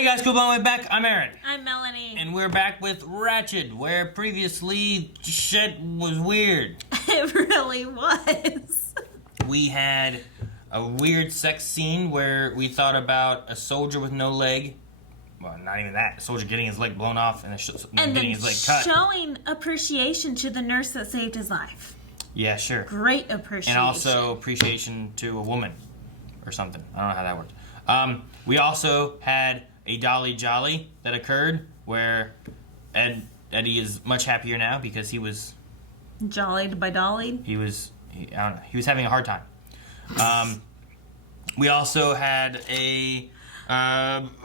Hey guys, cool way back. I'm Aaron. I'm Melanie. And we're back with Ratched, where previously shit was weird. It really was. We had a weird sex scene where we thought about a soldier with no leg. Well, not even that. A soldier getting his leg blown off and getting his leg cut. Showing appreciation to the nurse that saved his life. Yeah, sure. Great appreciation. And also appreciation to a woman or something. I don't know how that worked. We also had a Dolly Jolly that occurred where Eddie is much happier now because he was jollied by Dolly. He was having a hard time. We also had an LSD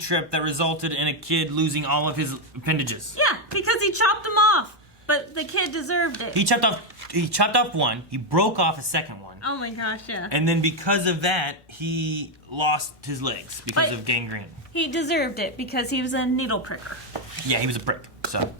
trip that resulted in a kid losing all of his appendages. Yeah, because he chopped them off, but the kid deserved it. He chopped off one. He broke off a second one. Oh my gosh, yeah. And then because of that, he lost his legs because of gangrene. He deserved it because he was a needle pricker. Yeah, he was a prick. So,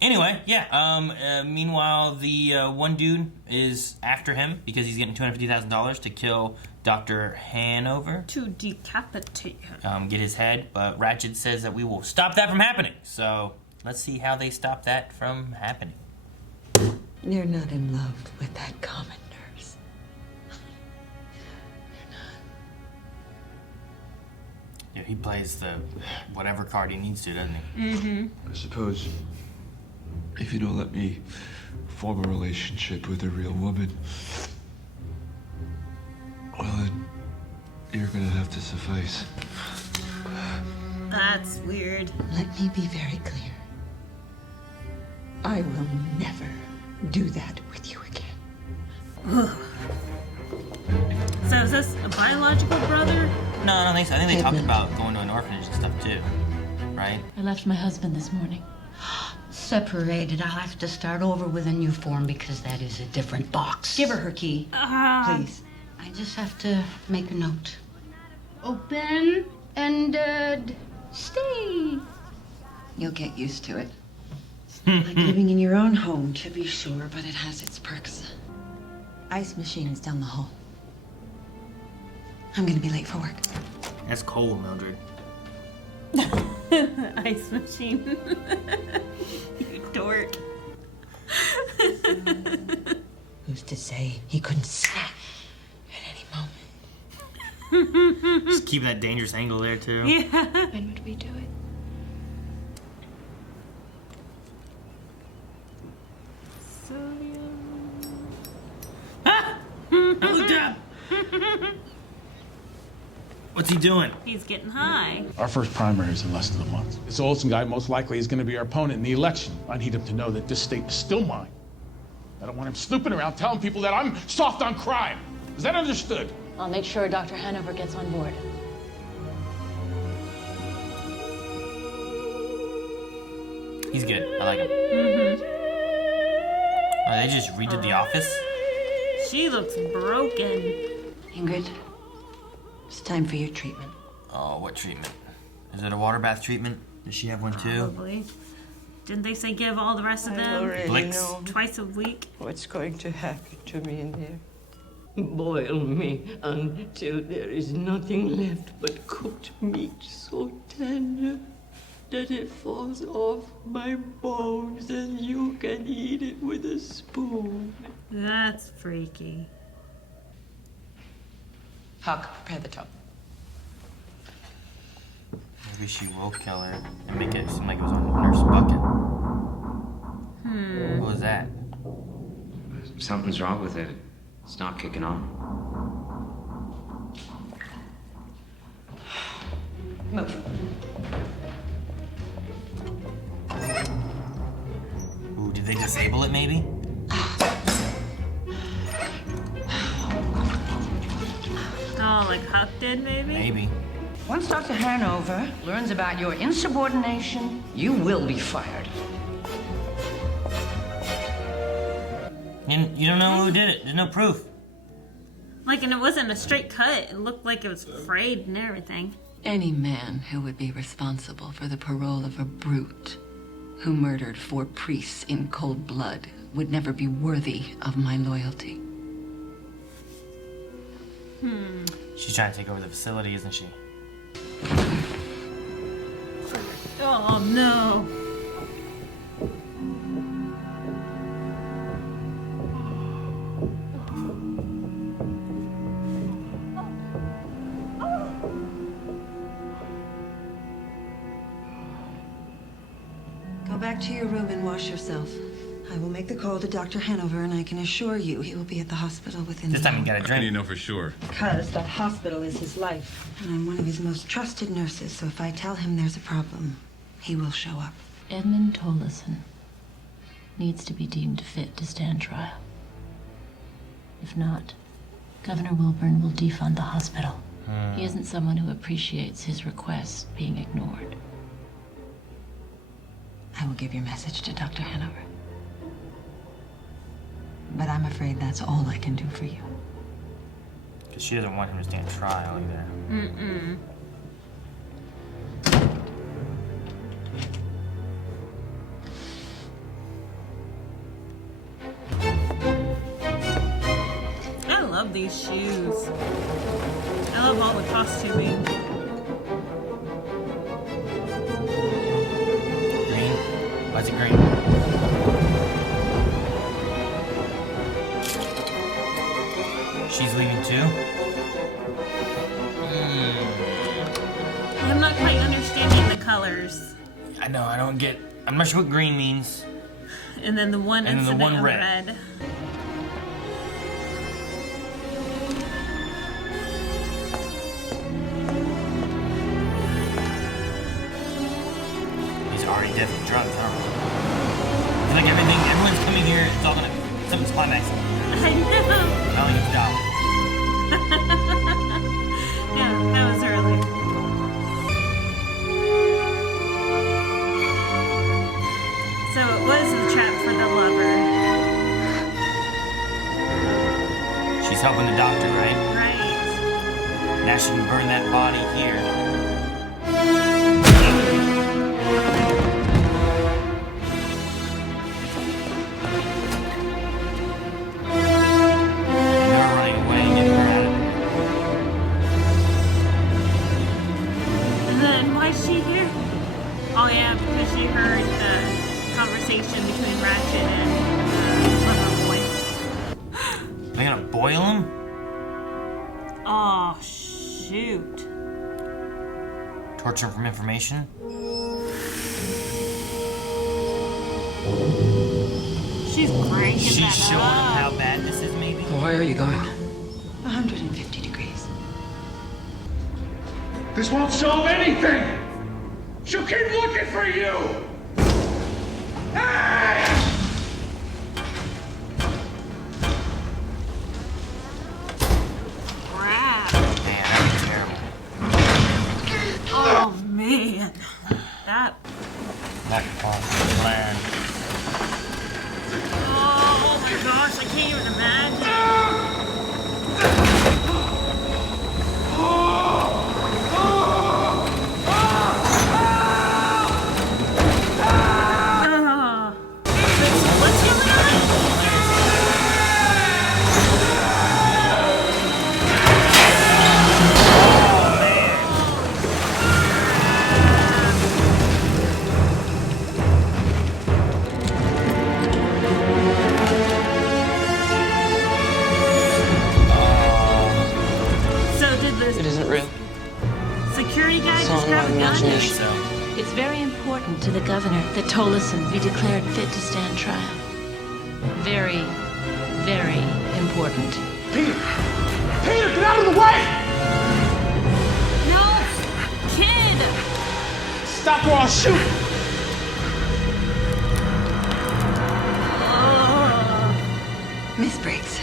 anyway, yeah. Meanwhile, the one dude is after him because he's getting $250,000 to kill Dr. Hanover. To decapitate him. Get his head. But Ratched says that we will stop that from happening. So, let's see how they stop that from happening. You're not in love with that common nurse. You're not. Yeah, he plays the whatever card he needs to, doesn't he? Mm-hmm. I suppose if you don't let me form a relationship with a real woman, well then, you're gonna have to suffice. That's weird. Let me be very clear. I will never do that with you again. So is this a biological brother? No, I don't think so. I think they talked about going to an orphanage and stuff too, right? I left my husband this morning. Separated. I'll have to start over with a new form because that is a different box. Give her her key, please. I just have to make a note. Open-ended stay. You'll get used to it. Like living in your own home, to be sure, but it has its perks. Ice machine is down the hall. I'm gonna be late for work. That's cold, Mildred. Ice machine. You dork. Who's to say he couldn't snap at any moment? Just keep that dangerous angle there too. Yeah. When would we do it? Look up! What's he doing? He's getting high. Our first primary is in less than a month. This Olsen guy most likely is going to be our opponent in the election. I need him to know that this state is still mine. I don't want him snooping around telling people that I'm soft on crime. Is that understood? I'll make sure Dr. Hanover gets on board. He's good. I like him. Mm-hmm. Oh, they just redid The Office? She looks broken. Ingrid, it's time for your treatment. Oh, what treatment? Is it a water bath treatment? Does she have one too? Probably. Didn't they say give all the rest of them Blicks? twice a week? What's going to happen to me in there? Boil me until there is nothing left but cooked meat so tender that it falls off my bones and you can eat it with a spoon. That's freaky. Huck, prepare the tub. Maybe she will kill her and make it seem like it was on Nurse Bucket. What was that? Something's wrong with it. It's not kicking on. Move. Ooh, did they disable it maybe? Oh, like Huck did maybe? Maybe. Once Dr. Hanover learns about your insubordination, you will be fired. You don't know who did it. There's no proof. Like, and it wasn't a straight cut. It looked like it was frayed and everything. Any man who would be responsible for the parole of a brute who murdered 4 priests in cold blood would never be worthy of my loyalty. She's trying to take over the facility, isn't she? Oh no. Go back to your room and wash yourself. I will make the call to Dr. Hanover, and I can assure you he will be at the hospital within This the time you hour. gotta How do you drink. know for sure? Because that hospital is his life, and I'm one of his most trusted nurses, so if I tell him there's a problem, he will show up. Edmund Tollison needs to be deemed fit to stand trial. If not, Governor Wilburn will defund the hospital. He isn't someone who appreciates his requests being ignored. I will give your message to Dr. Hanover. But I'm afraid that's all I can do for you. Because she doesn't want him to stand trial either. I love these shoes. I love all the costuming. Green? Why is it green? She's leaving too? I'm not quite understanding the colors. I know, I don't get... I'm not sure what green means. And then the one And then the incident one of red. red. He's already dead from drugs, I don't know. I feel like everyone's coming here, it's all gonna... Something's climaxing. I know. Melanie gets died. Yeah, that was early. So it was a trap for the lover. She's helping the doctor, right? Right. Now she can burn that body here. They're running away and getting her out of there. And then why is she here? Oh yeah, because she heard the conversation between Ratched and Lover Boy. They're gonna boil him? Oh shoot. Torture him from information? She's cranking She's that showing him up. how bad this is, maybe? Why are you going? 150 degrees. This won't solve anything! She'll keep looking for you! Hey! Crap. Man, that was terrible. Oh man. That. That cost plan. Oh my gosh, I can't even imagine. What's going on? So did the It isn't real. security guy It's just all grab a my gun? I think imagination. so. It's very important to the governor that Tollison be declared fit to stand trial. Very, very important. Peter! Peter, get out of the way! No! Kid! Stop or I'll shoot! Miss Briggs,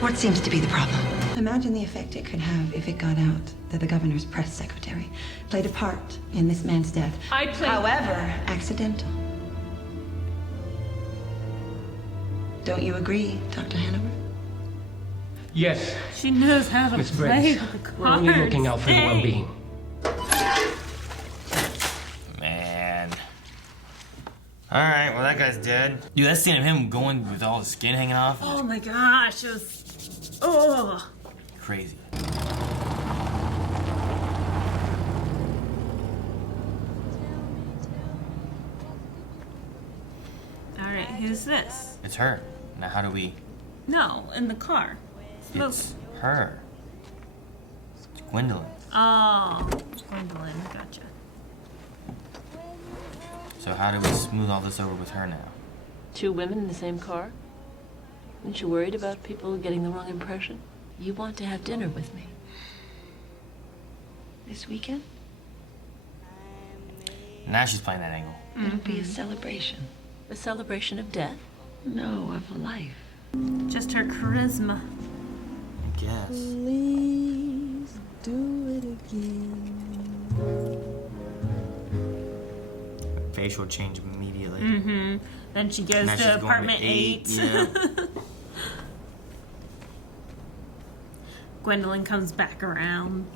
what seems to be the problem? Imagine the effect it could have if it got out that the governor's press secretary played a part in this man's death. However, accidental. Don't you agree, Dr. Hanover? Yes, She knows how to Miss play Briggs. with the We're only cards. looking out for your Dang. well-being. Man. Alright, well that guy's dead. Dude, that scene of him going with all the skin hanging off. Oh my gosh, it was. Oh. crazy. Alright, who's this? It's her. Now how do we... No, in the car. It's her. It's Gwendolyn. Oh, Gwendolyn, gotcha. So how do we smooth all this over with her now? 2 women in the same car? Aren't you worried about people getting the wrong impression? You want to have dinner with me. This weekend? Now she's playing that angle. It'll be a celebration. A celebration of death? No, of life. Just her charisma. I guess. Please do it again. Facial change immediately. Mm-hmm. Then she goes Now she's to going apartment to 8. Yeah. Gwendolyn comes back around.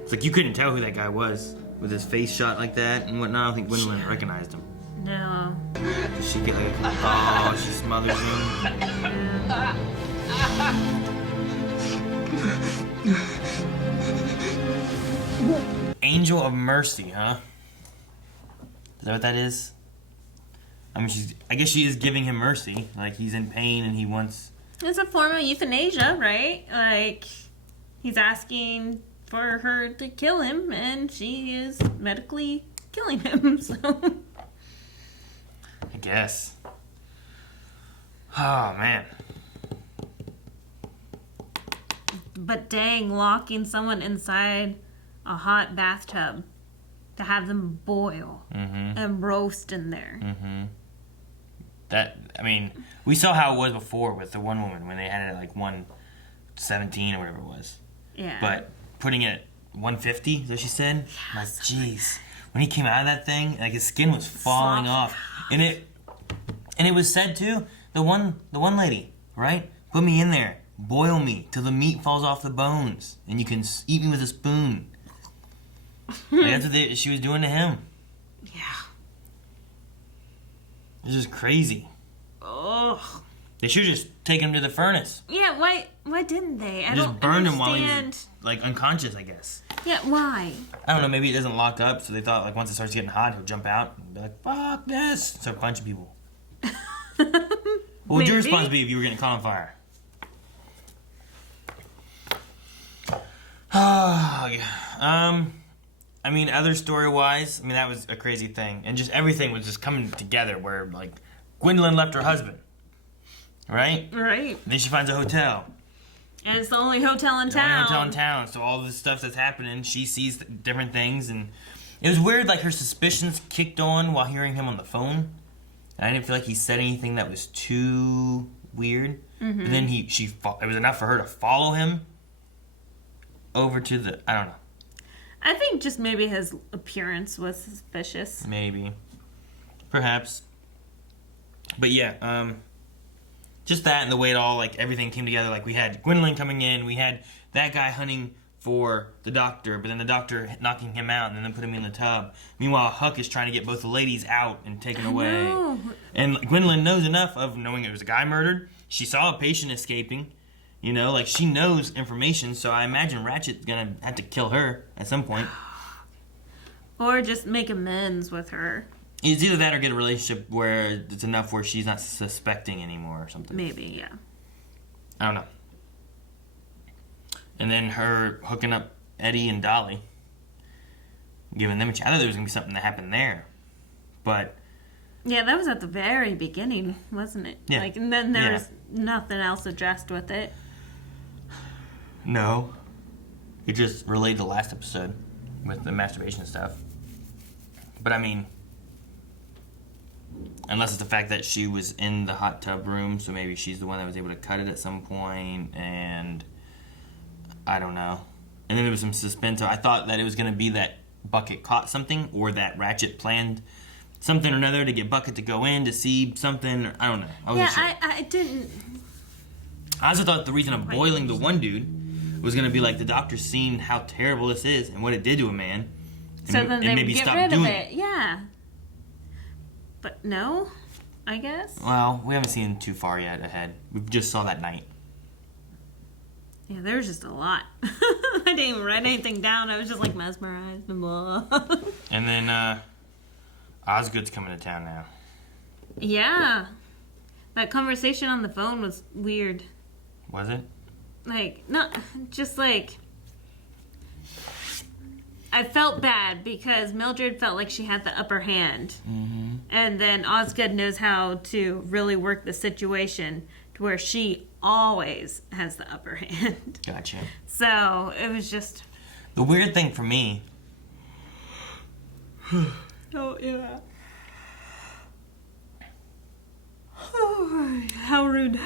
It's like you couldn't tell who that guy was with his face shot like that and whatnot. I don't think Gwendolyn recognized him. No. Did she get like, oh, she smothers him. Angel of Mercy, huh? Is that what that is? I mean, I guess she is giving him mercy. Like, he's in pain and he wants... It's a form of euthanasia, right? Like, he's asking for her to kill him, and she is medically killing him, so... I guess. Oh, man. But dang, locking someone inside a hot bathtub to have them boil and roast in there. Mm-hmm. That, I mean, we saw how it was before with the one woman when they had it at like 117 or whatever it was. Yeah. But putting it at 150, is what she said? Yeah, like, jeez. When he came out of that thing, like his skin was falling off. And it was said too, the one lady, right? Put me in there. Boil me till the meat falls off the bones. And you can eat me with a spoon. Like, that's what she was doing to him. Yeah. It's just crazy. Ugh. They should have just taken him to the furnace. Yeah, why didn't they? I Just don't burned understand. him while he was, like, unconscious, I guess. Yeah, why? I don't know, maybe it doesn't lock up, so they thought, like, once it starts getting hot, he'll jump out and be like, fuck this! Start punching people. What would your response be if you were getting caught on fire? I mean, other story-wise, I mean, that was a crazy thing. And just everything was just coming together where, like, Gwendolyn left her husband. Right? Right. And then she finds a hotel. And it's the only hotel in The only town. hotel in town. So all this stuff that's happening, she sees different things. And it was weird, like, her suspicions kicked on while hearing him on the phone. And I didn't feel like he said anything that was too weird. Mm-hmm. But then it was enough for her to follow him over to the, I don't know. I think just maybe his appearance was suspicious. Maybe. Perhaps. But yeah, just that and the way it all, like, everything came together. Like, we had Gwendolyn coming in, we had that guy hunting for the doctor, but then the doctor knocking him out and then putting him in the tub. Meanwhile, Huck is trying to get both the ladies out and taken away. know. And Gwendolyn knows enough of knowing it was a guy murdered. She saw a patient escaping. You know, like, she knows information, so I imagine Ratched's gonna have to kill her at some point. Or just make amends with her. It's either that or get a relationship where it's enough where she's not suspecting anymore or something. Maybe, yeah. I don't know. And then her hooking up Eddie and Dolly. Giving them a chance. I thought there was going to be something that happened there. But... Yeah, that was at the very beginning, wasn't it? Yeah. Like, and then there was nothing else addressed with it. No. It just related to the last episode with the masturbation stuff. But I mean... Unless it's the fact that she was in the hot tub room, so maybe she's the one that was able to cut it at some point, and I don't know. And then there was some suspense. I thought that it was going to be that Bucket caught something, or that Ratched planned something or another to get Bucket to go in to see something. Or, I don't know. I didn't... I also thought the reason of boiling the one dude was going to be like the doctor's seen how terrible this is and what it did to a man. And, So then they would get rid of it. it. Yeah. But no, I guess. Well, we haven't seen too far yet ahead. We just saw that night. Yeah, there was just a lot. I didn't even write anything down. I was just like mesmerized and blah. And then Osgood's coming to town now. Yeah. That conversation on the phone was weird. Was it? Like, not just like... I felt bad because Mildred felt like she had the upper hand. Mm-hmm. And then Osgood knows how to really work the situation to where she always has the upper hand. Gotcha. So, it was just... The weird thing for me... Oh, yeah. Oh, how rude.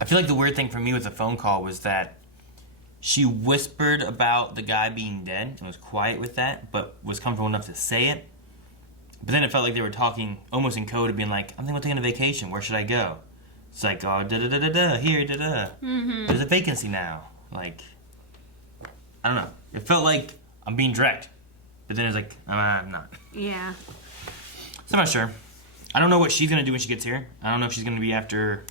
I feel like the weird thing for me with the phone call was that she whispered about the guy being dead and was quiet with that, but was comfortable enough to say it. But then it felt like they were talking almost in code of being like, I'm thinking about taking a vacation. Where should I go? It's like, oh, da-da-da-da-da, here, da-da. Mm-hmm. There's a vacancy now. Like, I don't know. It felt like I'm being direct. But then it's like, I'm not. Yeah. So I'm not sure. I don't know what she's going to do when she gets here. I don't know if she's going to be after...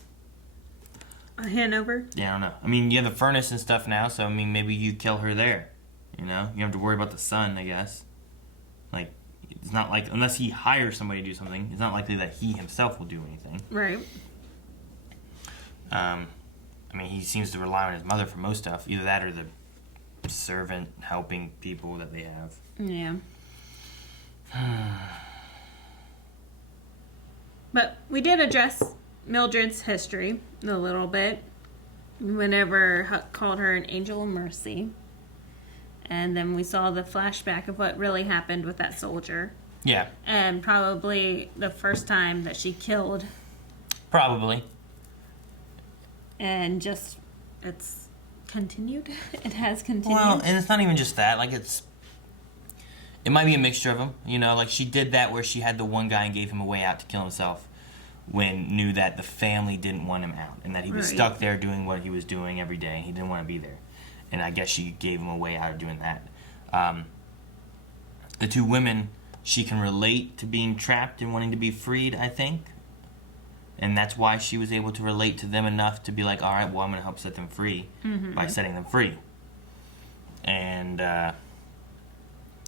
Hanover? Yeah, I don't know. I mean, you have the furnace and stuff now, so, I mean, maybe you kill her there. You know? You don't have to worry about the son, I guess. Like, it's not like... Unless he hires somebody to do something, it's not likely that he himself will do anything. Right. I mean, he seems to rely on his mother for most stuff. Either that or the servant helping people that they have. Yeah. But we did address Mildred's history a little bit whenever Huck called her an angel of mercy. And then we saw the flashback of what really happened with that soldier. Yeah. And probably the first time that she killed. Probably. And just, it's continued. It has continued. Well, and it's not even just that. Like, it might be a mixture of them. You know, like, she did that where she had the one guy and gave him a way out to kill himself when knew that the family didn't want him out and that he was stuck there doing what he was doing every day. He didn't want to be there. And I guess she gave him a way out of doing that. The two women, she can relate to being trapped and wanting to be freed, I think. And that's why she was able to relate to them enough to be like, all right, well, I'm going to help set them free by setting them free. And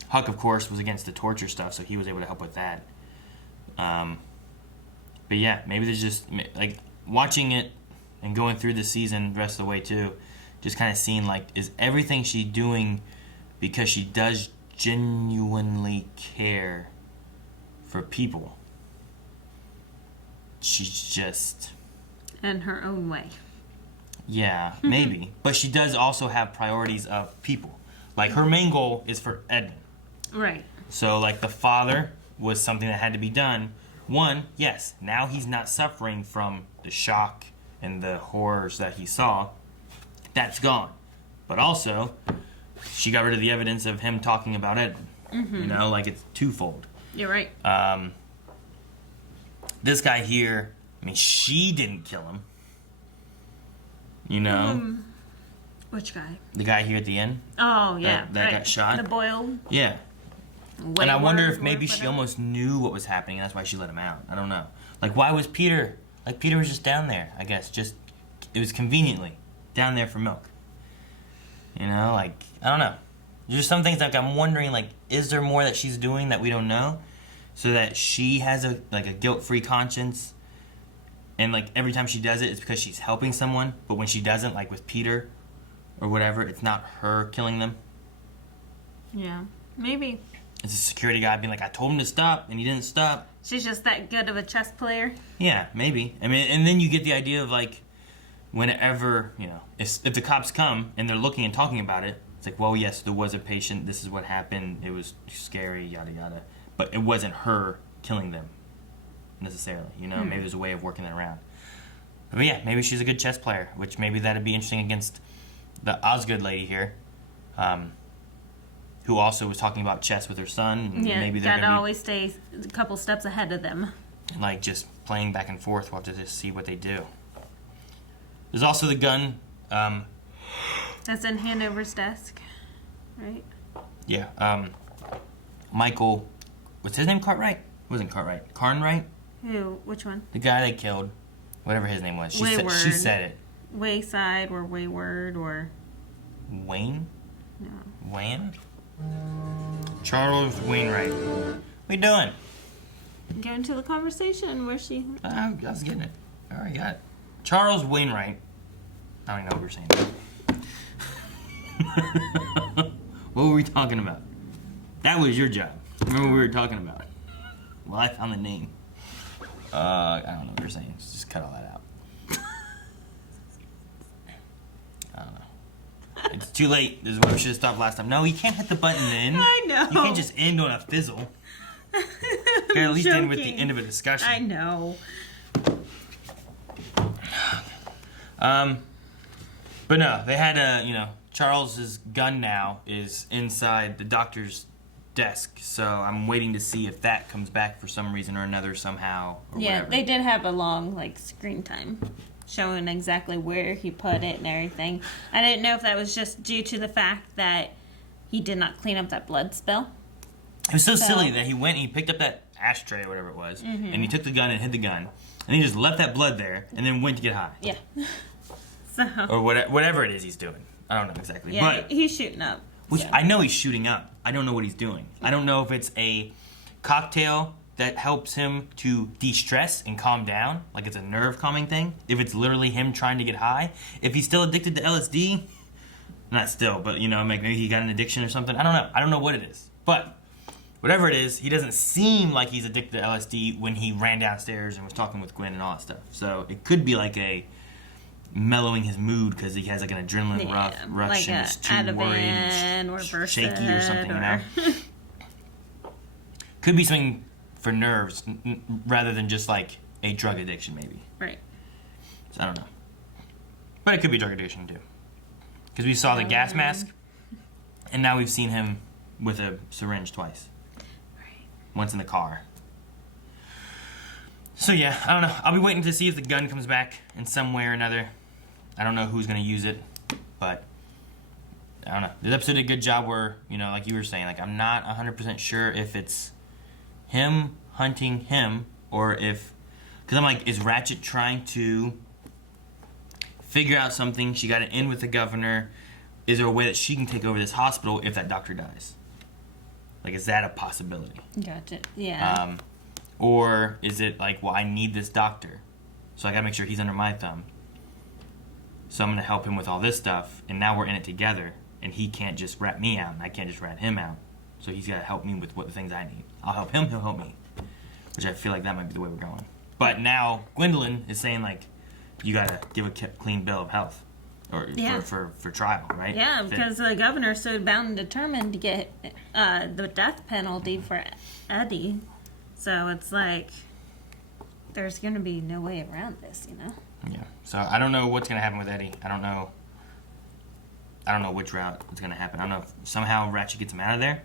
Huck, of course, was against the torture stuff, so he was able to help with that. But yeah, maybe there's just, like, watching it and going through the season the rest of the way, too, just kind of seeing, like, is everything she doing because she does genuinely care for people? She's just... In her own way. Yeah, maybe. But she does also have priorities of people. Like, her main goal is for Edmund. Right. So, like, the father was something that had to be done. One, yes, now he's not suffering from the shock and the horrors that he saw. That's gone. But also, she got rid of the evidence of him talking about Edmund. Mm-hmm. You know, like, it's twofold. You're right. This guy here, I mean, she didn't kill him. You know? Which guy? The guy here at the end. Oh, yeah. That got shot. The boiled. Yeah. And I wonder if maybe she almost knew what was happening, and that's why she let him out. I don't know. Like, why was Peter... Like, Peter was just down there, I guess. Just... It was conveniently down there for milk. You know? Like, I don't know. There's some things, like, I'm wondering, like, is there more that she's doing that we don't know? So that she has a guilt-free conscience, and, like, every time she does it, it's because she's helping someone. But when she doesn't, like with Peter or whatever, it's not her killing them. Yeah, maybe. It's a security guy being like, I told him to stop, and he didn't stop. She's just that good of a chess player. Yeah, maybe. I mean, and then you get the idea of, like, whenever, you know, if the cops come and they're looking and talking about it, it's like, well, yes, there was a patient, this is what happened, it was scary, yada, yada. But it wasn't her killing them, necessarily, you know? Maybe there's a way of working that around. But yeah, maybe she's a good chess player, which maybe that'd be interesting against the Osgood lady here. Who also was talking about chess with her son. And yeah, maybe they're gotta gonna always stay a couple steps ahead of them. Like, just playing back and forth. We'll have to just see what they do. There's also the gun. That's in Hanover's desk, right? Yeah. Michael, what's his name? Cartwright? It wasn't Cartwright. Carnwright? Who? Which one? The guy they killed. Whatever his name was. She Wayward. said it. wayside or wayward or... Wayne? No. Wayne? Charles Wainwright. What you doing? Get into the conversation where she... I was getting it. I already got it. Charles Wainwright. I don't even know what we're saying. What were we talking about? That was your job. Remember what we were talking about? Well, I found the name. I don't know what you're saying. Just cut all that out. I don't know. It's too late. This is why we should have stopped last time. No, you can't hit the button then. I know. You can't just end on a fizzle. You gotta at least end with the end of a discussion. I know. But no, they had Charles's gun now is inside the doctor's desk, so I'm waiting to see if that comes back for some reason or another somehow. Or whatever. They did have a long screen time showing exactly where he put it and everything. I didn't know if that was just due to the fact that he did not clean up that blood spill. It was so silly that he went and he picked up that ashtray or whatever it was, and he took the gun and hid the gun, and he just left that blood there and then went to get high. Yeah. So. Or whatever it is he's doing. I don't know exactly. Yeah, but he's shooting up. Which yeah. I know he's shooting up. I don't know what he's doing. I don't know if it's a cocktail that helps him to de-stress and calm down, like it's a nerve calming thing. If it's literally him trying to get high. If he's still addicted to LSD, not still, but maybe he got an addiction or something. I don't know. I don't know what it is. But whatever it is, he doesn't seem like he's addicted to LSD when he ran downstairs and was talking with Gwen and all that stuff. So it could be like a mellowing his mood because he has like an adrenaline rush like and he's too worried, or shaky or something, Could be something for nerves rather than just like a drug addiction, maybe. Right. So I don't know, but it could be drug addiction too, because we saw the gas mask, and now we've seen him with a syringe twice. Right. Once in the car. So yeah, I don't know. I'll be waiting to see if the gun comes back in some way or another. I don't know who's going to use it, but I don't know. This episode did a good job where, like you were saying, like I'm not 100% sure if it's him hunting him or if... Because I'm like, is Ratched trying to figure out something? She got to end with the governor. Is there a way that she can take over this hospital if that doctor dies? Like, is that a possibility? Gotcha. Yeah. Or is it like, well, I need this doctor, so I gotta make sure he's under my thumb. So I'm gonna help him with all this stuff, and now we're in it together, and he can't just rat me out, and I can't just rat him out. So he's gotta help me with what the things I need. I'll help him, he'll help me. Which I feel like that might be the way we're going. But now Gwendolyn is saying like, you gotta give a clean bill of health, or for trial, right? Yeah, because the governor's so bound and determined to get the death penalty for Eddie. So it's like, there's going to be no way around this, Yeah. So I don't know what's going to happen with Eddie. I don't know which route it's going to happen. I don't know if somehow Ratched gets him out of there.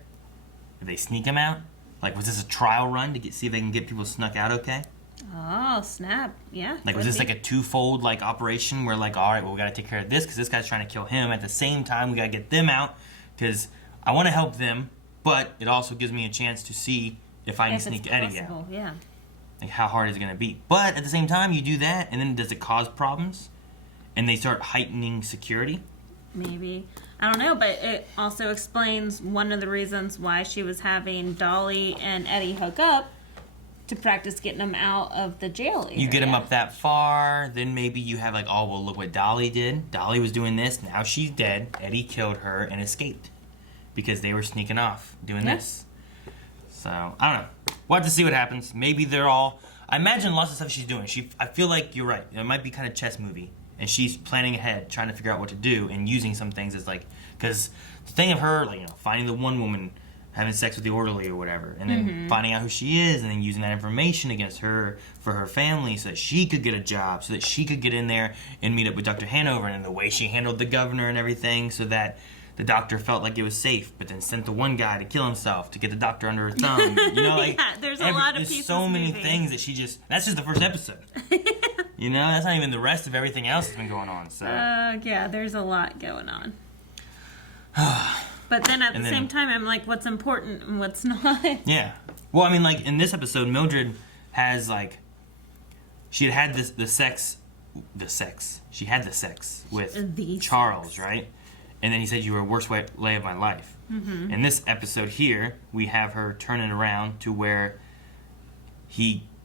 If they sneak him out. Like, was this a trial run to see if they can get people snuck out okay? Oh, snap. Yeah. Like, was this like a twofold, operation where, all right, well, we got to take care of this because this guy's trying to kill him. At the same time, we got to get them out because I want to help them, but it also gives me a chance to see if I can sneak Eddie out. Yeah. Like, how hard is it going to be? But at the same time, you do that, and then does it cause problems? And they start heightening security? Maybe. I don't know, but it also explains one of the reasons why she was having Dolly and Eddie hook up to practice getting them out of the jail area. You get them up that far, then maybe you have look what Dolly did. Dolly was doing this, now she's dead. Eddie killed her and escaped because they were sneaking off doing this. So, I don't know. We'll have to see what happens. Maybe they're all... I imagine lots of stuff she's doing. I feel like you're right. It might be kind of chess movie. And she's planning ahead, trying to figure out what to do, and using some things as because the thing of her, finding the one woman having sex with the orderly or whatever, and then finding out who she is, and then using that information against her for her family so that she could get a job, so that she could get in there and meet up with Dr. Hanover, and the way she handled the governor and everything so that the doctor felt like it was safe, but then sent the one guy to kill himself to get the doctor under her thumb. There's a lot of pieces. There's so many things that that's just the first episode. That's not even the rest of everything else that's been going on. So. Yeah, there's a lot going on. But then at the same time, I'm like, what's important and what's not? Yeah. Well, I mean, in this episode, Mildred has, she had the sex the sex. She had the sex with The Charles, sex. right? And then he said, you were a worst lay of my life. Mm-hmm. In this episode here, we have her turn it around to where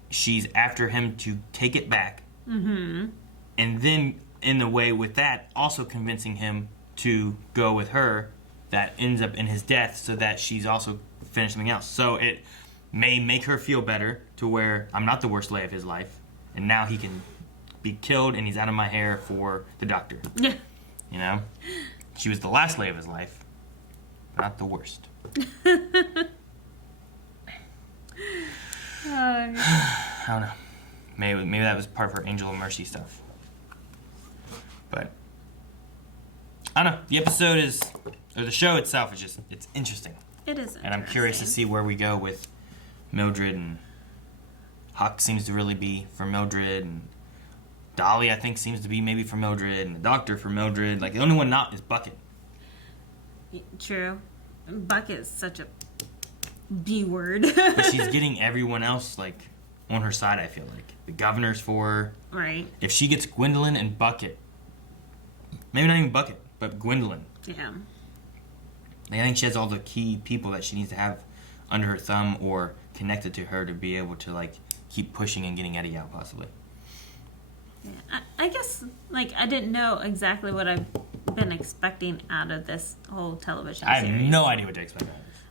she's after him to take it back. Mm-hmm. And then, in the way with that, also convincing him to go with her. That ends up in his death, so that she's also finished something else. So it may make her feel better to where I'm not the worst lay of his life. And now he can be killed and he's out of my hair for the doctor. Yeah. You know? She was the last lay of his life, but not the worst. I don't know. Maybe that was part of her Angel of Mercy stuff. But I don't know. The episode is, or the show itself is just, it's interesting. It is interesting. And I'm curious to see where we go with Mildred, and Huck seems to really be for Mildred, and Dolly I think seems to be maybe for Mildred, and the doctor for Mildred. Like the only one not is Bucket. True. Bucket's such a B word. But she's getting everyone else like on her side, I feel like. The governor's for her. Right. If she gets Gwendolyn and Bucket, maybe not even Bucket, but Gwendolyn. Yeah. I think she has all the key people that she needs to have under her thumb or connected to her to be able to like keep pushing and getting Eddie out possibly. Yeah. I guess like I didn't know exactly what I've been expecting out of this whole television I series. have no idea what to expect.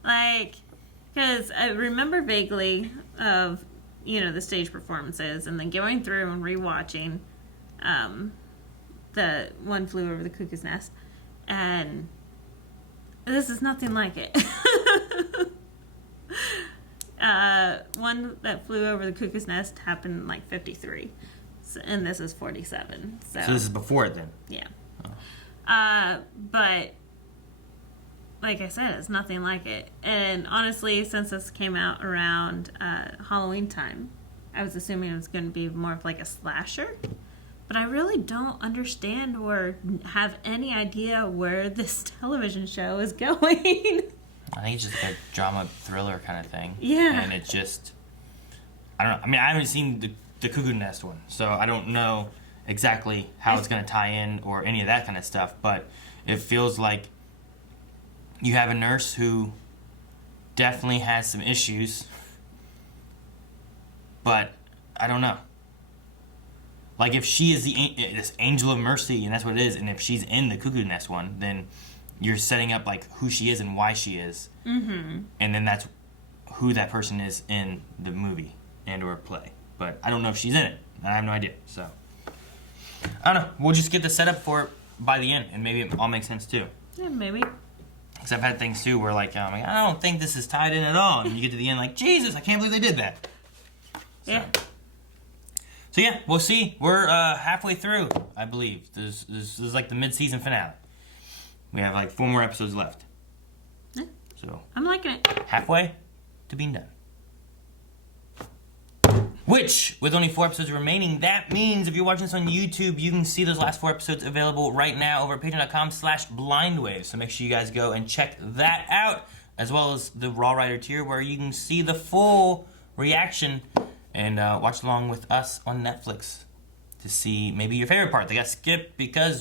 Like, because I remember vaguely of, you know, the stage performances and then going through and rewatching the One Flew Over the Cuckoo's Nest, and this is nothing like it. One that flew over the Cuckoo's Nest happened in like 53, and this is 47. So this is before it then? Yeah. Oh. But like I said, it's nothing like it. And honestly, since this came out around Halloween time, I was assuming it was going to be more of like a slasher. But I really don't understand or have any idea where this television show is going. I think it's just like a drama thriller kind of thing. Yeah. And it's just, I don't know. I mean, I haven't seen the Cuckoo Nest one, so I don't know exactly how it's going to tie in or any of that kind of stuff. But it feels like you have a nurse who definitely has some issues, but I don't know. Like, if she is this angel of mercy, and that's what it is, and if she's in the Cuckoo Nest one, then you're setting up, like, who she is and why she is. Mm-hmm. And then that's who that person is in the movie and or play. But I don't know if she's in it. I have no idea. So, I don't know. We'll just get the setup for it by the end, and maybe it all makes sense, too. Yeah, maybe. Because I've had things, too, where, like, I'm like, I don't think this is tied in at all. And you get to the end, like, Jesus, I can't believe they did that. Yeah. So yeah, we'll see. We're halfway through, I believe. This is like the mid-season finale. We have like 4 more episodes left. Yeah. So I'm liking it. halfway to being done. Which, with only 4 episodes remaining, that means if you're watching this on YouTube, you can see those last 4 episodes available right now over at patreon.com/blindwave. So make sure you guys go and check that out, as well as the Raw Rider tier, where you can see the full reaction and watch along with us on Netflix to see maybe your favorite part. They got skipped because